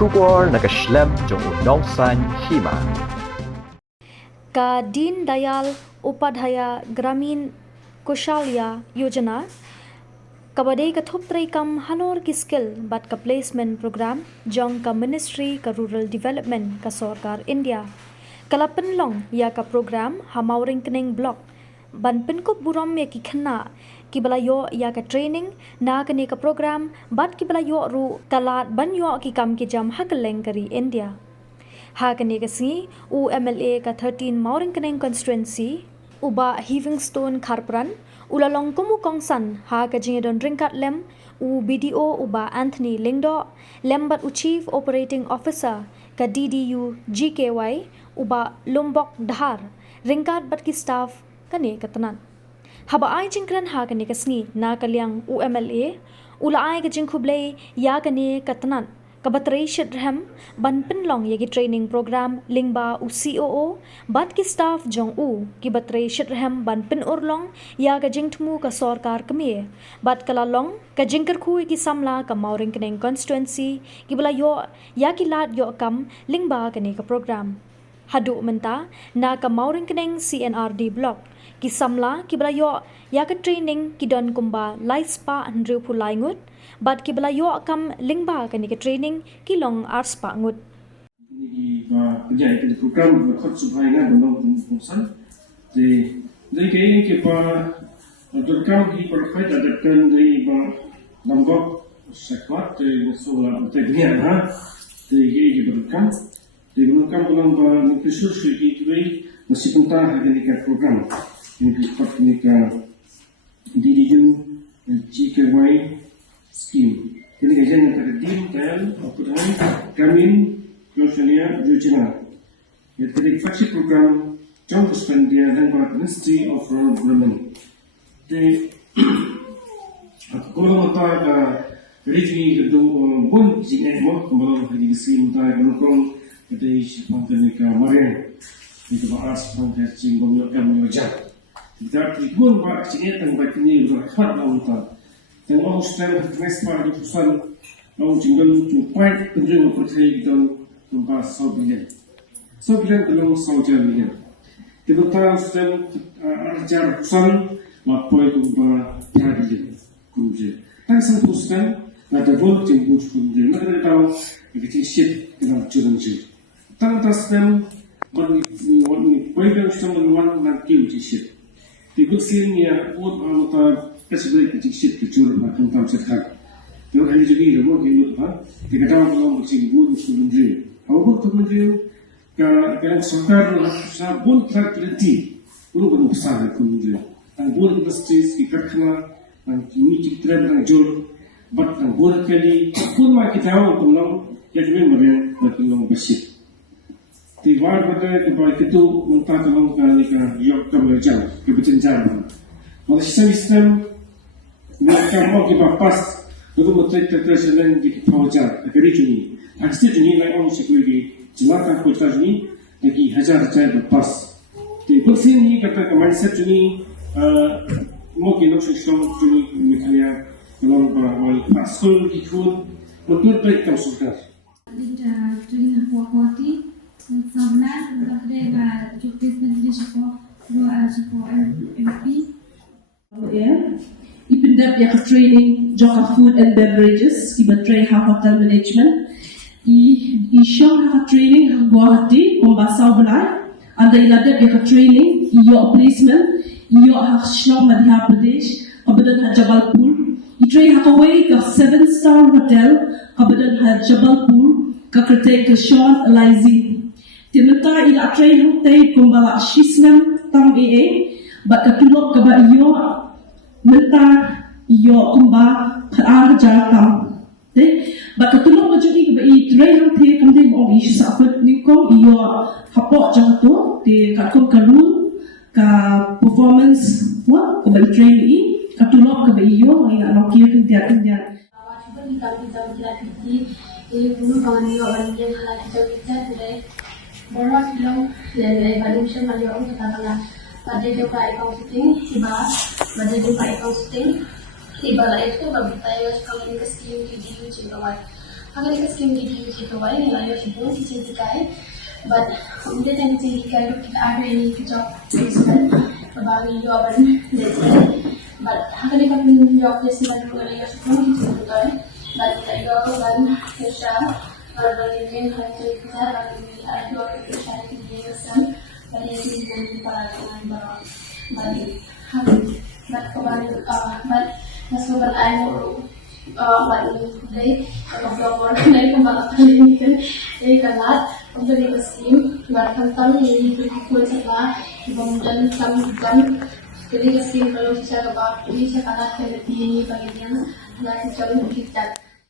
Shukor nakaslem jong unongsan Hima. Ka Deen Dayal Upadhyaya Gramin Kushalya Yojana kabadai ka thuptrai kam hanor ki skill bat ka placement program jong ka Ministry ka Rural Development ka Sarkar India kalapan long ya ka program ha Mawryngkneng block ban pinkup buram ya ki khana ki balayo ya ka training na ka ne ka program bat ki balayo ru talat ban yo ki kam ki jam hakaleng kari India ha ka ne ka si UMLA ka 13 Mawryngkneng constituency uba Livingstone Kharpran ulalong kumukongsan ha ka jingedon ringkat lem u BDO uba Anthony Lingdo lembat u Chief Operating Officer ka DDU GKY uba Lombok Dhar ringkat bat ki staff kane katanan haba ai jingkran ha kane kasni na kalyang UMLA ula ai ka jingkhuble ya kane katanan kabatray shidrham ban pinlong yagi training program lingba u COO bat ki staff jong u ki batray shidrham ban pin urlong ya ga jingthmu ka sarkar kame bat kala long ka jingkar khu ki Samla ka Mawryngkneng constituency ki bala yo ya ki lat yo kam lingba kane ka program hadu menta na ka Mawryngkneng CNRD block ki Samla ki bala yo ya ka training ki don kumba life spa andrew phulai ngut bat ki bala yo kam lingba kani ka training ki long ars pa ngut ni ba kerja itu program ba khot subhai na belum fungsan de ke pa program ki per khai da kan de ba nambok sekwat de sola teknia ha de ke program belum ba ni kesur ki tu masih pentar hari ka program ni khot ni ka DDU GKY scheme. Jadi kajian yang terdiri dalam Upadhyaya Gramin Kushalya Yojana. Yang terdiri flagship program jom kesependia dan Ministry of Rural Development. Jadi, kalau kita review itu pun jika mau kembali ke sini kita menukung dari pangkat Mawryngkneng itu bahas pangkat cinggung yang mengajar. Kita pun buat sini tentang ini berkhidmat dalam dan orang sedang berkesempatan di pusat orang tinggal cupai penjualan percaya kita tempat saubilan belum saubilan kita tahu sedang ajar pusat lapor itu berhadiah kunci dan sempurna ada boleh jemput kunci mereka tahu kita siap dengan challenge tanpa sedang berbagai sedang menuan nanti siap di bersih ni buat anggota Kasih kita cik kecil macam tam sekhar. Yang hari jadi rumah kita kita tahu kalau macam buat sebelum dia. Awak sebelum dia kalau sarkar sabun terhenti, belum besar sebelum dia. Ang buat industries kita kena ang kini kita nak jual, but ang buat kali pun kita tahu kalau yang kita melihat kalau bersih. Tiwar pada kepada itu mentah kalau kita yok kemerjang keberjanjian. Malaysia sistem mereka mau kita pas, lalu mereka terkesan di pelajar negeri ini. Akhirnya ini lain orang sekolah jelakan kota ini lagi hajar berpas. Di bersih ini kata mindset ini mau kita sistem ini mereka kalau berawal pasal ikut betul baik kau sudah. Kita training kuat-kuati, Samla kita jukis menjadi sekolah MP. Ipindap ya training joka food and beverages Kiba tray hotel management Isyong training Guwahati Kumbasau Belai ada iladap ya training iyo placement iyo Shong Madhya Pradesh kabadan Jabalpur itray hakaway ka 7-star hotel kabadan Jabalpur ka kertay ka Sean Elizy tinata ila training tay kumbala shisnam tam bat katulok ka ba iyo mentar iyo kumba kear jatam bat katulok ka jadi ka ba i train te kamde mo isu sa akot niko iyo hapok jangto te kakom kalun ka performance wa ka ba train i katulok ka ba iyo ay ano kiyo tindian kita dulu kawan dia orang yang halal kita today boros belum dan baru saya malu orang katakanlah pada juga accounting Kiba pada juga accounting Kiba lah itu berbicara kalau ini kesini di sini cuma Agar kita skim di situ baik ni layu situ cincin kai, but udah yang cincin kai tu kita ada ini job placement, bagi job dan lain. But agar kita pun job placement tu layu situ cincin kai, dan kita job dan kerja, dan ini hanya kita lagi ada job kerja di Yerusalem, dan ini juga para orang baru, bagi but kembali but masuk berlain balik dari dokter dari pembalap ini kan dari kalat untuk di skim bertentang ini berkumpul setelah kemudian kami jadi skim kalau bisa lepas ini saya kalat ini bagian dari jauh kita